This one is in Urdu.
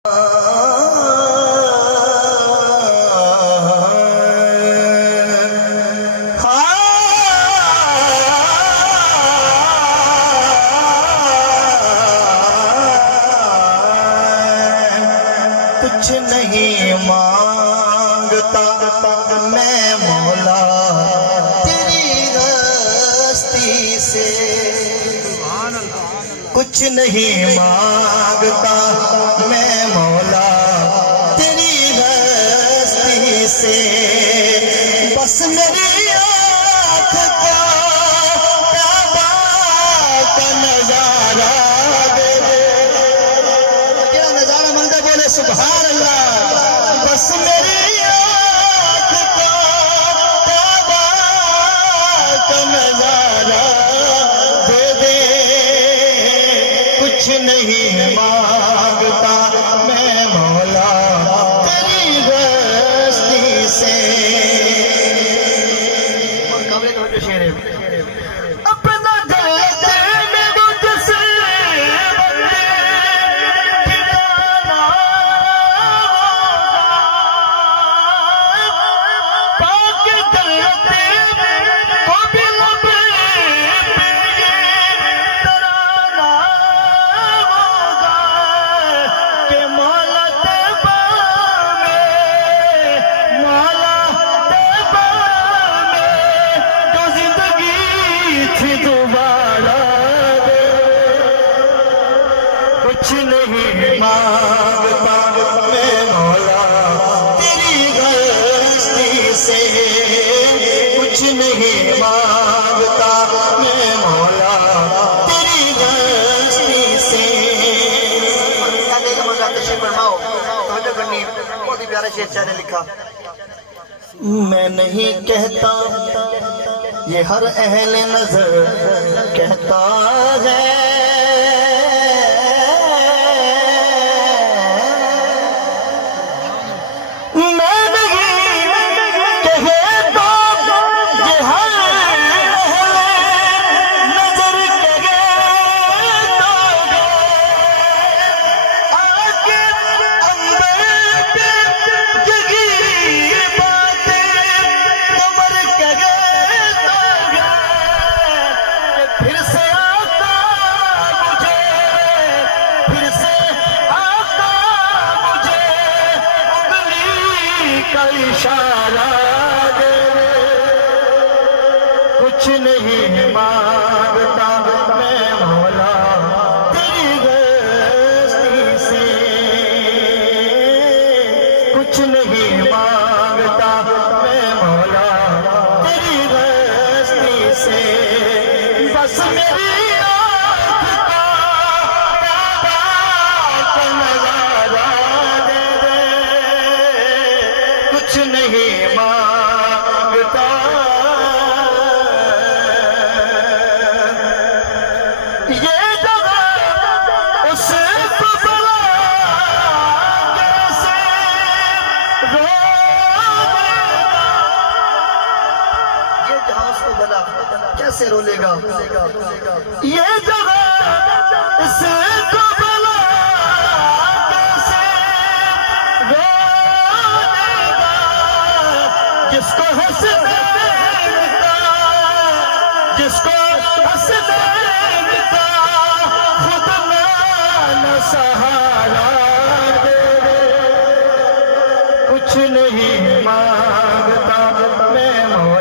کچھ نہیں مانگتا میں مولا تیری ہستی سے، کچھ نہیں مانگتا میں مولا تیری ہستی سے، بس میری آنکھ کا کعبہ کا نظارہ دے دے۔ کیا نظارہ مانگتا بولے سبحان اللہ، بس میری آنکھ کا کعبہ کا نظارہ دے دے، کچھ نہیں مانگتا میں مولا تیری ہستی سے۔ قابل توجہ شعر ہے۔ اپنا دل دینے مجھ سے کچھ نہیں مانگتا میں مولا تیری ہستی سے، کچھ نہیں مانگتا میں مولا تیری ہستی سے۔ بہت ہی پیارا شعر شاعر نے لکھا، میں نہیں کہتا یہ ہر اہل نظر کہتا ہے، اشارہ دے، کچھ نہیں مانگتا میں مولا تیری ہستی سے، کچھ نہیں مانگتا میں مولا تیری ہستی سے، بس میری آنکھ کا کعبہ کا نظارہ دے دے، کچھ نہیں مانگتا۔ یہ جگہ اس کو بلا کیسے رو لے گا، یہ جہاں اس کو بلا کیسے رو لے گا، یہ جگہ اس کو بلا کیسے رو لے گا، جس کو حسنین کا، جس کو حسنین کا خود نہ سہارا دے دے، کچھ نہیں مانگتا میں مولا